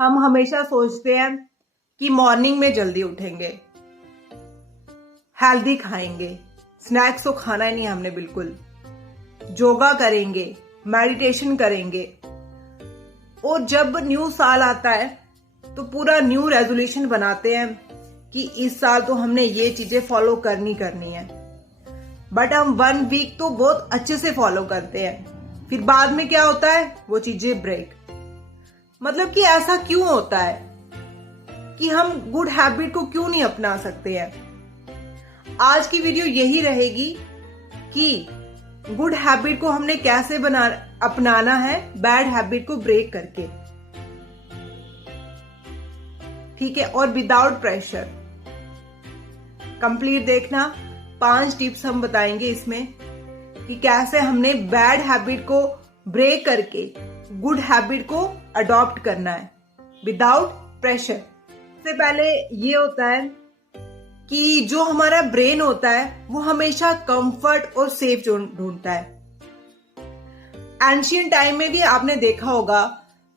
हम हमेशा सोचते हैं कि मॉर्निंग में जल्दी उठेंगे, हेल्दी खाएंगे, स्नैक्स तो खाना ही नहीं हमने बिल्कुल, योगा करेंगे, मेडिटेशन करेंगे। और जब न्यू साल आता है तो पूरा न्यू रेजोल्यूशन बनाते हैं कि इस साल तो हमने ये चीजें फॉलो करनी है। बट हम 1 वीक तो बहुत अच्छे से फॉलो करते हैं, फिर बाद में क्या होता है, वो चीजें ब्रेक। मतलब कि ऐसा क्यों होता है कि हम गुड हैबिट को क्यों नहीं अपना सकते हैं। आज की वीडियो यही रहेगी कि गुड हैबिट को हमने कैसे अपनाना है बैड हैबिट को ब्रेक करके, ठीक है, और विदाउट प्रेशर। कंप्लीट देखना, 5 टिप्स हम बताएंगे इसमें कि कैसे हमने बैड हैबिट को ब्रेक करके गुड हैबिट को अडॉप्ट करना है विदाउट प्रेशर। सबसे पहले ये होता है कि जो हमारा ब्रेन होता है वो हमेशा कंफर्ट और सेफ जोन ढूंढता है। एंशियंट टाइम में भी आपने देखा होगा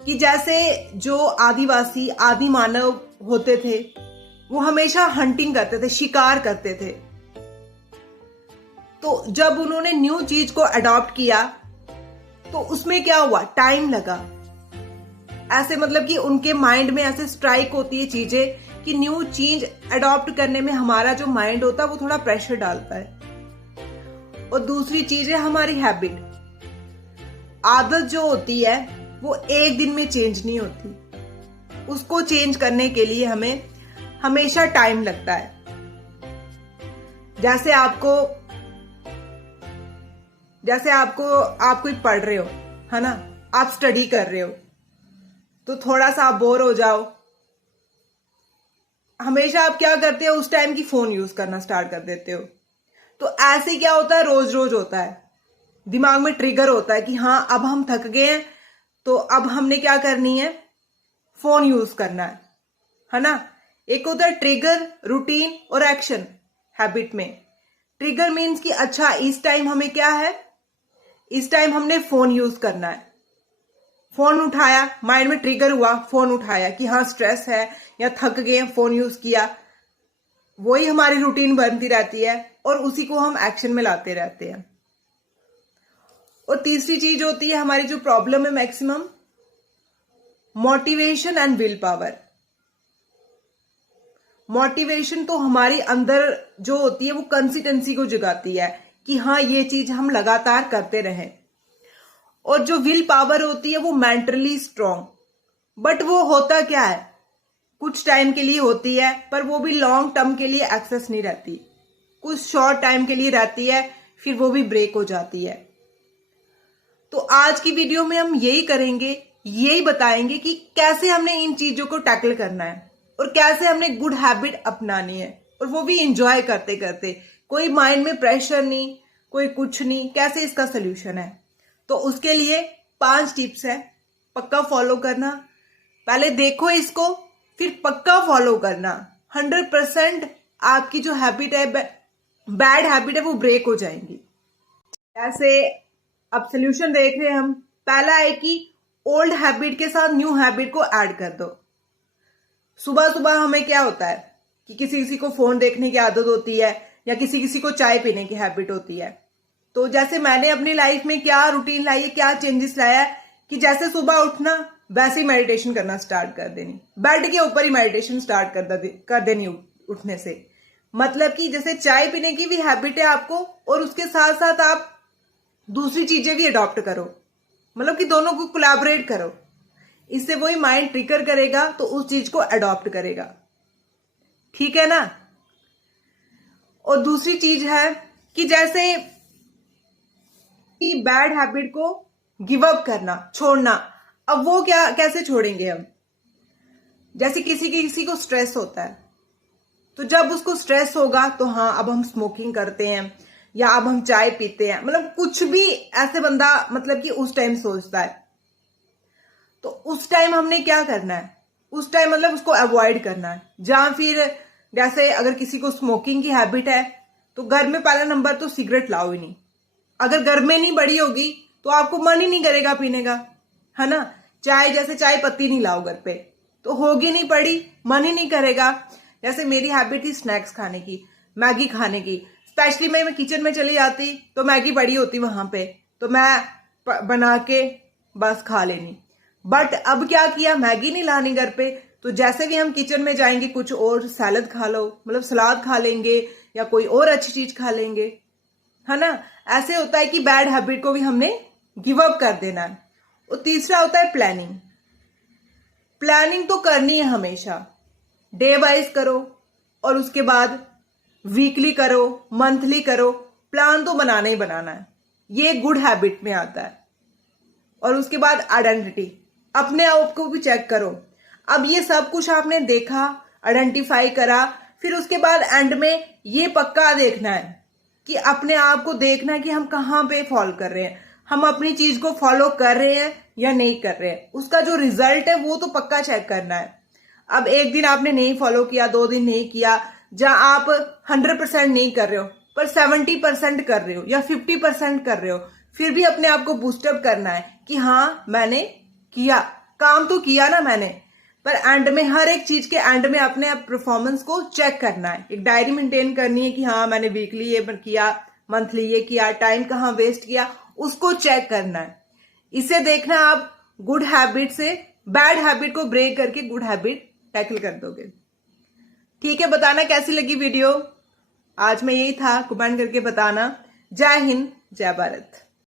कि जैसे जो आदिवासी आदि मानव होते थे वो हमेशा हंटिंग करते थे, शिकार करते थे। तो जब उन्होंने न्यू चीज को अडॉप्ट किया तो उसमें क्या हुआ, टाइम लगा। ऐसे मतलब कि उनके माइंड में ऐसे स्ट्राइक होती है चीजें कि न्यू चीज अडॉप्ट करने में हमारा जो माइंड होता है वो थोड़ा प्रेशर डालता है। और दूसरी चीज है हमारी हैबिट। आदत जो होती है वो एक दिन में चेंज नहीं होती, उसको चेंज करने के लिए हमें हमेशा टाइम लगता है। जैसे आप कोई पढ़ रहे हो, है ना, आप स्टडी कर रहे हो, तो थोड़ा सा आप बोर हो जाओ, हमेशा आप क्या करते हो, उस टाइम की फोन यूज करना स्टार्ट कर देते हो। तो ऐसे क्या होता है, रोज रोज होता है, दिमाग में ट्रिगर होता है कि हाँ अब हम थक गए हैं तो अब हमने क्या करनी है, फोन यूज करना है ना। एक होता है ट्रिगर, रूटीन और एक्शन। हैबिट में ट्रिगर मीन्स कि अच्छा इस टाइम हमें क्या है, इस टाइम हमने फोन यूज करना है। फोन उठाया, माइंड में ट्रिगर हुआ, फोन उठाया कि हाँ स्ट्रेस है या थक गए, फोन यूज किया, वही हमारी रूटीन बनती रहती है और उसी को हम एक्शन में लाते रहते हैं। और तीसरी चीज होती है हमारी जो प्रॉब्लम है maximum, motivation and will power. Motivation तो हमारी अंदर जो होती है वो कंसिस्टेंसी को जगाती है कि हाँ ये चीज हम लगातार करते रहें। और जो विल पावर होती है वो मेंटली स्ट्रांग, बट वो होता क्या है, कुछ टाइम के लिए होती है पर वो भी लॉन्ग टर्म के लिए एक्सेस नहीं रहती, कुछ शॉर्ट टाइम के लिए रहती है, फिर वो भी ब्रेक हो जाती है। तो आज की वीडियो में हम यही करेंगे, यही बताएंगे कि कैसे हमने इन चीजों को टैकल करना है और कैसे हमने गुड हैबिट अपनानी है, और वो भी एंजॉय करते करते, कोई माइंड में प्रेशर नहीं, कोई कुछ नहीं। कैसे इसका सोल्यूशन है, तो उसके लिए 5 टिप्स है, पक्का फॉलो करना। पहले देखो इसको, फिर पक्का फॉलो करना। 100% आपकी जो हैबिट है, बैड हैबिट है, वो ब्रेक हो जाएंगी। ऐसे अब सोल्यूशन देख रहे हैं हम। पहला है कि ओल्ड हैबिट के साथ न्यू हैबिट को ऐड कर दो। सुबह सुबह हमें क्या होता है कि किसी किसी को फोन देखने की आदत होती है या किसी किसी को चाय पीने की हैबिट होती है। तो जैसे मैंने अपनी लाइफ में क्या रूटीन लाई है, क्या चेंजेस लाया है कि जैसे सुबह उठना वैसे ही मेडिटेशन करना स्टार्ट कर देनी, बेड के ऊपर ही मेडिटेशन स्टार्ट कर देनी उठने से। मतलब कि जैसे चाय पीने की भी हैबिट है आपको और उसके साथ साथ आप दूसरी चीजें भी अडॉप्ट करो, मतलब कि दोनों को कोलैबोरेट करो। इससे वही माइंड ट्रिगर करेगा तो उस चीज को अडॉप्ट करेगा, ठीक है ना। और दूसरी चीज है कि जैसे कि बैड हैबिट को गिव अप करना, छोड़ना। अब वो क्या, कैसे छोड़ेंगे हम। जैसे किसी को स्ट्रेस होता है, तो जब उसको स्ट्रेस होगा तो हाँ अब हम स्मोकिंग करते हैं या अब हम चाय पीते हैं, मतलब कुछ भी ऐसे बंदा मतलब कि उस टाइम सोचता है। तो उस टाइम हमने क्या करना है, उस टाइम मतलब उसको अवॉइड करना है। या फिर जैसे अगर किसी को स्मोकिंग की हैबिट है तो घर में पहला नंबर तो सिगरेट लाओ ही नहीं। अगर घर में नहीं बड़ी होगी तो आपको मन ही नहीं करेगा पीने का, है ना। चाय जैसे चाय पत्ती नहीं लाओ घर पे, तो होगी नहीं पड़ी, मन ही नहीं करेगा। जैसे मेरी हैबिट थी स्नैक्स खाने की, मैगी खाने की, स्पेशली मैं किचन में चली जाती तो मैगी पड़ी होती वहां पे, तो मैं बना के बस खा लेनी। बट अब क्या किया, मैगी नहीं लानी घर पे, तो जैसे भी हम किचन में जाएंगे कुछ और सैलड खा लो, मतलब सलाद खा लेंगे या कोई और अच्छी चीज खा लेंगे, है ना। ऐसे होता है कि बैड हैबिट को भी हमने गिव अप कर देना है। और तीसरा होता है प्लानिंग। प्लानिंग तो करनी है हमेशा, डे वाइज करो और उसके बाद वीकली करो, मंथली करो, प्लान तो बनाना ही बनाना है, ये गुड हैबिट में आता है। और उसके बाद आइडेंटिटी, अपने आप को भी चेक करो। अब ये सब कुछ आपने देखा, आइडेंटिफाई करा, फिर उसके बाद एंड में ये पक्का देखना है कि अपने आप को देखना है कि हम कहाँ पे फॉलो कर रहे हैं, हम अपनी चीज को फॉलो कर रहे हैं या नहीं कर रहे हैं। उसका जो रिजल्ट है वो तो पक्का चेक करना है। अब एक दिन आपने नहीं फॉलो किया, 2 दिन नहीं किया, जहां आप 100% नहीं कर रहे हो पर 70% कर रहे हो या 50% कर रहे हो, फिर भी अपने आप को बूस्टअप करना है कि हाँ मैंने किया, काम तो किया ना मैंने। पर एंड में, हर एक चीज के एंड में अपने परफॉर्मेंस को चेक करना है। एक डायरी मेंटेन करनी है कि हाँ मैंने वीकली ये किया, मंथली ये किया, टाइम कहाँ वेस्ट किया, उसको चेक करना है। इसे देखना आप गुड हैबिट से बैड हैबिट को ब्रेक करके गुड हैबिट टैकल कर दोगे। ठीक है, बताना कैसी लगी वीडियो। आज में यही था, कमेंट करके बताना। जय हिंद, जय भारत।